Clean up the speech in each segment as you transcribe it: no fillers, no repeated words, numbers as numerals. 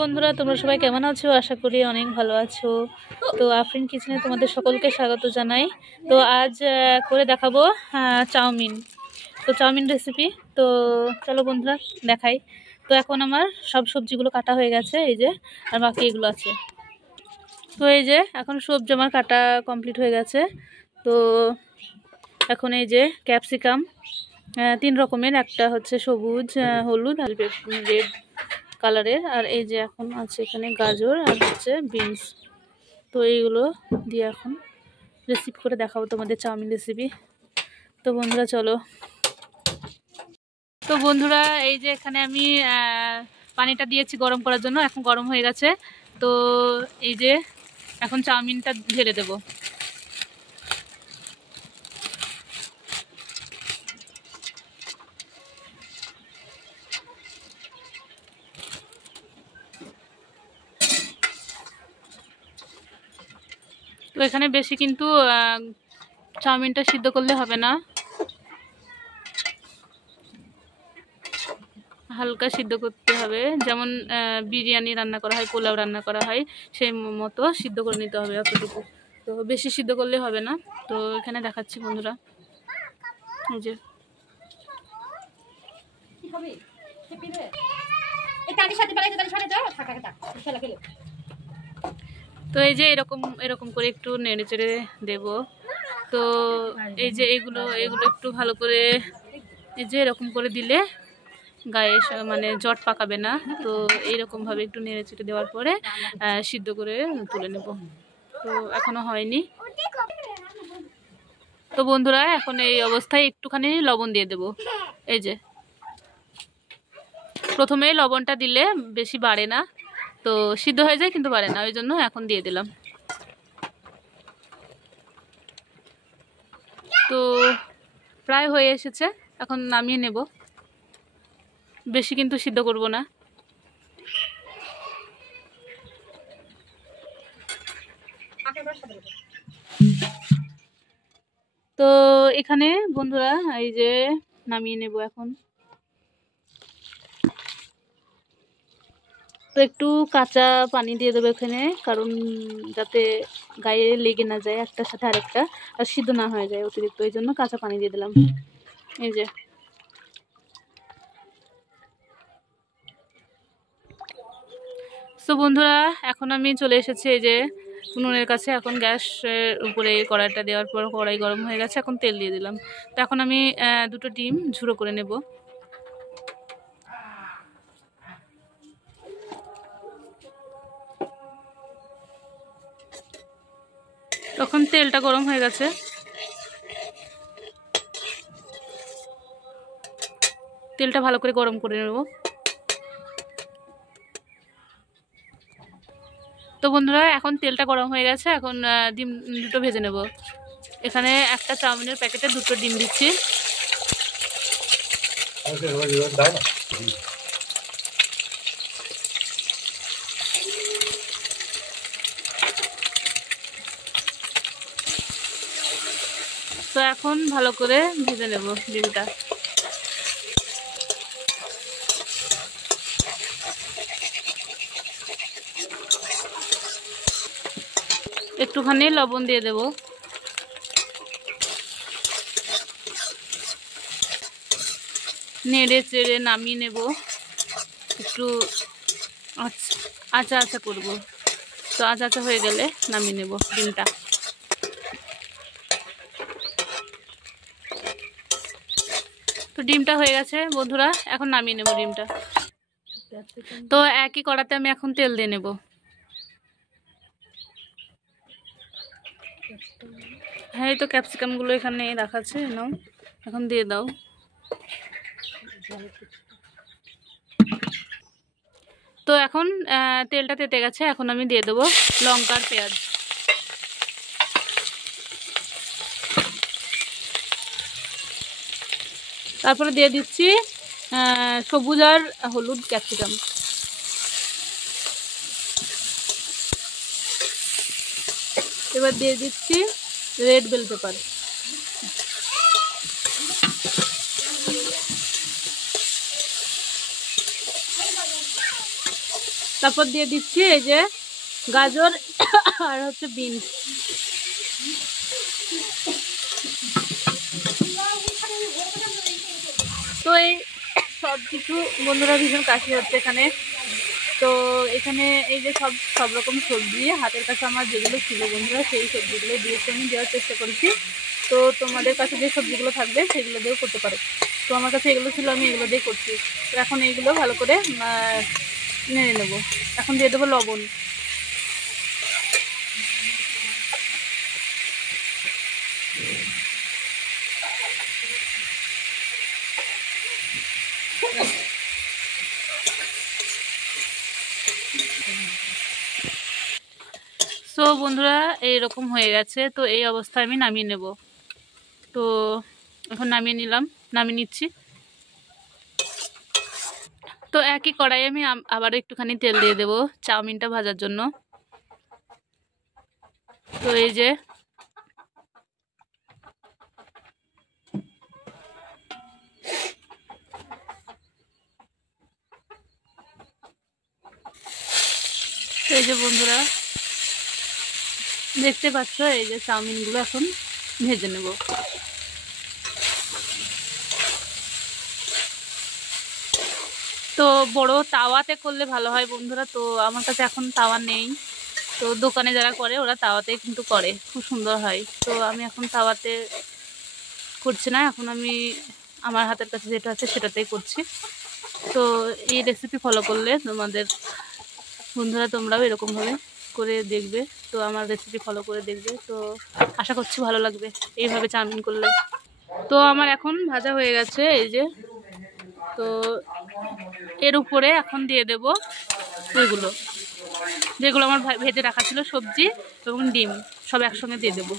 বন্ধুরা, তোমরা সবাই কেমন আছো? আশা করি অনেক ভালো আছো। তো আফরিন কিচেনে তোমাদের সকলকে স্বাগত জানাই। তো আজ করে দেখাবো চাউমিন। তো চাউমিন রেসিপি। তো চলো বন্ধুরা দেখাই। তো এখন আমার সব সবজিগুলো কাটা হয়ে গেছে, এই যে, আর বাকি এগুলো আছে। তো এই যে এখন সবজি আমার কাটা কমপ্লিট হয়ে গেছে। তো এখন এই যে ক্যাপসিকাম 3 রকমের, একটা হচ্ছে সবুজ, হলুদ আর রেড কালারের, আর এই যে এখন আছে এখানে গাজর আর হচ্ছে বিনস। তো এইগুলো দিয়ে এখন রেসিপি করে দেখাবো তোমাদের চাউমিন রেসিপি। তো বন্ধুরা চলো। তো বন্ধুরা এই যে এখানে আমি পানিটা দিয়েছি গরম করার জন্য, এখন গরম হয়ে গেছে। তো এই যে এখন চাউমিনটা ঢেলে দেবো। তো এখানে বেশি কিন্তু চাউমিনটা সিদ্ধ করলে হবে না, হালকা সিদ্ধ করতে হবে। যেমন বিরিয়ানি রান্না করা হয়, পোলাও রান্না করা হয়, সেই মতো সিদ্ধ করে নিতে হবে অতটুকু। তো বেশি সিদ্ধ করলে হবে না। তো এখানে দেখাচ্ছি বন্ধুরা, এই যে তো এই যে এরকম এরকম করে একটু নেড়ে চেড়ে দেব। তো এই যে এগুলো একটু ভালো করে, এই যে এরকম করে দিলে গায়ে মানে জট পাকাবে না। তো এইরকম ভাবে একটু নেড়ে চেড়ে দেওয়ার পরে সিদ্ধ করে তুলে নেব। তো এখনো হয়নি। তো বন্ধুরা এখন এই অবস্থায় একটুখানি লবণ দিয়ে দেব। এই যে প্রথমে লবণটা দিলে বেশি বাড়ে না, তো সিদ্ধ হয়ে যায় কিন্তু বাড়ে না, ওই জন্য এখন দিয়ে দিলাম। তো প্রায় হয়ে এসেছে, এখন নামিয়ে নেব। বেশি কিন্তু সিদ্ধ করব না। তো এখানে বন্ধুরা এই যে নামিয়ে নেব এখন। তো একটু কাঁচা পানি দিয়ে দেবো এখানে, কারণ যাতে গায়ে লেগে না যায় একটার সাথে আরেকটা, আর সিদ্ধ না হয়ে যায় অতিরিক্ত, এই জন্য কাঁচা পানি দিয়ে দিলাম। এই যে তো বন্ধুরা এখন আমি চলে এসেছি এই যে উনুনের কাছে। এখন গ্যাসের উপরে কড়াইটা দেওয়ার পর কড়াই গরম হয়ে গেছে, এখন তেল দিয়ে দিলাম। তো এখন আমি 2টো ডিম ঝুড়ো করে নেব। তখন তেলটা গরম হয়ে গেছে, তেলটা ভালো করে গরম করে নেব। তো বন্ধুরা এখন তেলটা গরম হয়ে গেছে, এখন ডিম 2টো ভেজে নেব। এখানে একটা চাউমিনের প্যাকেটে 2টো ডিম দিচ্ছি। তো এখন ভালো করে ভেজে নেব ডিমটা। একটুখানি লবণ দিয়ে দেব। নেড়ে চেড়ে নামিয়ে নেব। একটু আচ্ছা আচ্ছা করব। তো আচ্ছা হয়ে গেলে নামিয়ে নেব ডিমটা। তো ডিমটা হয়ে গেছে বন্ধুরা, এখন নামিয়ে নেব ডিমটা। তো একই কড়াতে আমি এখন তেল দিয়ে নেব। হ্যাঁ, এই তো ক্যাপসিকামগুলো এখানে রাখাছে, নাও এখন দিয়ে দাও। তো এখন তেলটা তেতে গেছে, এখন আমি দিয়ে দেবো লঙ্কা আর পেঁয়াজ। তারপরে দিয়ে দিচ্ছি সবুজ আর হলুদ ক্যাপসিকাম। এবার দিয়ে দিচ্ছি রেড বেল পেপার। তারপর দিয়ে দিচ্ছি এই যে গাজর আর হচ্ছে বিনস। তো এই সব কিছু বন্ধুরা ভীষণ কাশি হচ্ছে এখানে। তো এখানে এই যে সব রকম সবজি হাতের কাছে আমার যেগুলো ছিল বন্ধুরা, সেই সবজিগুলো দিয়েছি, আমি দেওয়ার চেষ্টা করেছি। তো তোমাদের কাছে যে সবজিগুলো থাকবে সেগুলো দিয়েও করতে পারো। তো আমার কাছে এগুলো ছিল, আমি এগুলো দিয়ে করছি। তো এখন এইগুলো ভালো করে নেড়ে নেবো। এখন দিয়ে দেবো লবণ। তো বন্ধুরা এইরকম হয়ে গেছে। তো এই অবস্থায় আমি নামিয়ে নেব। তো এখন নামিয়ে নিচ্ছি। তো একই কড়াইয়ে আমি আবারও একটুখানি তেল দিয়ে দেবো চাউমিনটা ভাজার জন্য। তো এই যে বন্ধুরা দেখতে পাচ্ছ, এই যে চাউমিনগুলো এখন ভেজে নেব। তো বড় তাওয়াতে করলে ভালো হয় বন্ধুরা। তো আমার কাছে এখন তাওয়া নেই। তো দোকানে যারা করে ওরা তাওয়াতে কিন্তু করে, খুব সুন্দর হয়। তো আমি এখন তাওয়াতে করছি না, এখন আমি আমার হাতের কাছে যেটা আছে সেটাতেই করছি। তো এই রেসিপি ফলো করলে তোমাদের বন্ধুরা তোমরাও এরকমভাবে করে দেখবে। তো আমার রেসিপি ফলো করে দেখবে, তো আশা করছি ভালো লাগবে এইভাবে চাউমিন করলে। তো আমার এখন ভাজা হয়ে গেছে এই যে। তো এর উপরে এখন দিয়ে দেব ওইগুলো যেগুলো আমার ভেজে রাখা ছিল, সবজি এবং ডিম সব একসঙ্গে দিয়ে দেবো।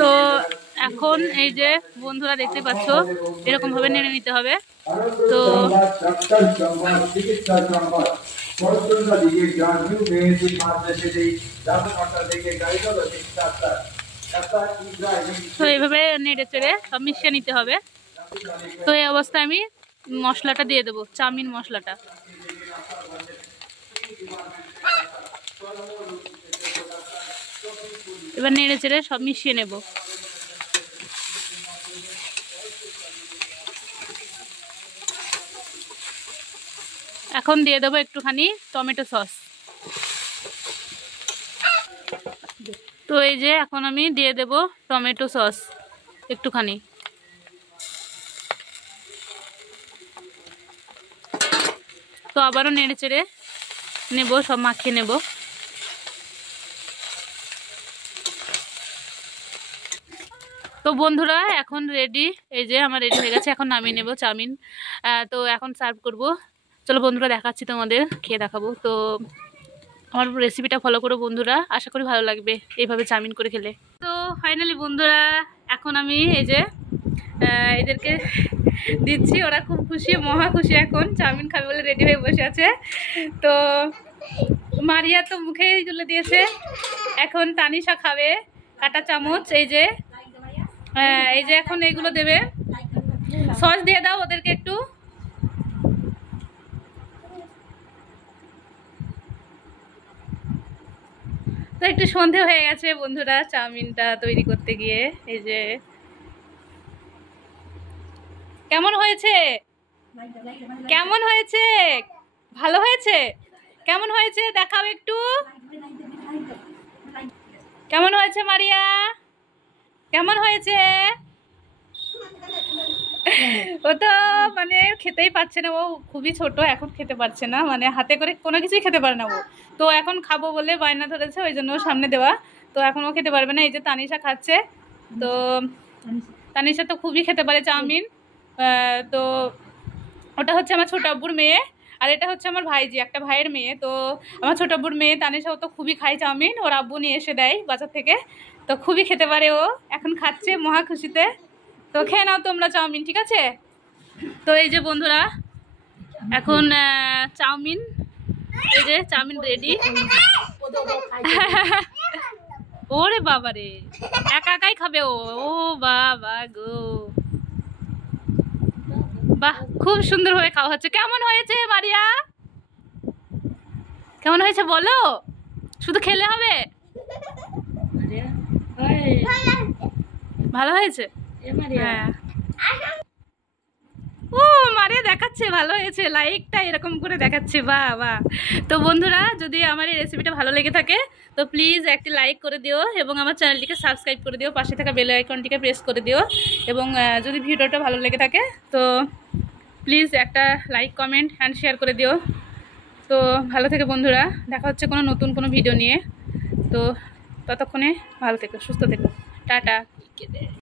তো এখন এই যে বন্ধুরা দেখতে পাচ্ছ এরকম ভাবে নেড়ে নিতে হবে। তো তো এইভাবে নেড়ে চেড়ে সব মিশিয়ে নিতে হবে। তো এই অবস্থায় আমি মশলাটা দিয়ে দেবো, চাউমিন মশলাটা। এবার নেড়ে চেড়ে সব মিশিয়ে নেব। এখন দিয়ে দেবো একটুখানি টমেটো সস। তো এই যে এখন আমি দিয়ে দেব টমেটো সস একটুখানি। তো আবারও নেড়ে চেড়ে নেব, সব মাখিয়ে নেব। তো বন্ধুরা এখন রেডি, এই যে আমার রেডি হয়ে গেছে। এখন নামিয়ে নেব চাউমিন। তো এখন সার্ভ করব। চলো বন্ধুরা দেখাচ্ছি, তোমাদের খেয়ে দেখাবো। তো আমার রেসিপিটা ফলো করো বন্ধুরা, আশা করি ভালো লাগবে এইভাবে চাউমিন করে খেলে। তো ফাইনালি বন্ধুরা এখন আমি এই যে এদেরকে দিচ্ছি, ওরা খুব খুশি, মহা খুশি। এখন চাউমিন খাবে বলে রেডি হয়ে বসে আছে। তো মারিয়া তো মুখেই তুলে দিয়েছে, এখন তানিশা খাবে কাঁটা চামচ। এই যে এখন এইগুলো দেবে, সস দিয়ে দাও ওদেরকে একটু। তো একটু সন্ধে হয়ে গেছে বন্ধুরা চাউমিনটা তৈরি করতে গিয়ে। এই যে কেমন হয়েছে, কেমন হয়েছে, ভালো হয়েছে, কেমন হয়েছে দেখাও একটু। কেমন হয়েছে মারিয়া, কেমন হয়েছে? ও তো মানে খেতেই পারছে না, ও খুবই ছোট, এখন খেতে পারছে না, মানে হাতে করে কোনো কিছুই খেতে পারে না ও। তো এখন খাবো বলে বায়না ধরেছে, ওই জন্য সামনে দেওয়া। তো এখন ও খেতে পারবে না। এই যে তানিশা খাচ্ছে। তো তানিশা তো খুবই খেতে পারে চাউমিন। তো ওটা হচ্ছে আমার ছোট আব্বুর মেয়ে, আর এটা হচ্ছে আমার ভাইজি, একটা ভাইয়ের মেয়ে। তো আমার ছোট আব্বুর মেয়ে তানিশা, ও তো খুবই খায় চাউমিন, ওর আব্বু নিয়ে এসে দেয় বাজার থেকে। তো খুবই খেতে পারে ও, এখন খাচ্ছে মহা খুশিতে। তো খেয়ে নাও তোমরা চাউমিন, ঠিক আছে? তো এই যে বন্ধুরা এখন চাউমিন, এই যে চাউমিন রেডি। ওরে বাবা রে, একা একাই খাবে ও। ও বাবা গো, বাহ, খুব সুন্দরভাবে খাওয়া হচ্ছে। কেমন হয়েছে মারিয়া, কেমন হয়েছে বলো? শুধু খেলে হবে? ভালো হয়েছে? হ্যাঁ। ও মারিয়া দেখাচ্ছে ভালো হয়েছে, লাইকটা এরকম করে দেখাচ্ছে, বাহ বাহ। তো বন্ধুরা, যদি আমার এই রেসিপিটা ভালো লেগে থাকে তো প্লিজ একটি লাইক করে দিও এবং আমার চ্যানেলটিকে সাবস্ক্রাইব করে দিও, পাশে থাকা বেল আইকনটিকে প্রেস করে দিও। এবং যদি ভিডিওটা ভালো লেগে থাকে তো প্লিজ একটা লাইক, কমেন্ট অ্যান্ড শেয়ার করে দিও। তো ভালো থেকে বন্ধুরা, দেখা হচ্ছে কোনো নতুন কোনো ভিডিও নিয়ে। তো ততক্ষণে ভালো থেকো, সুস্থ থেকো, টাটা।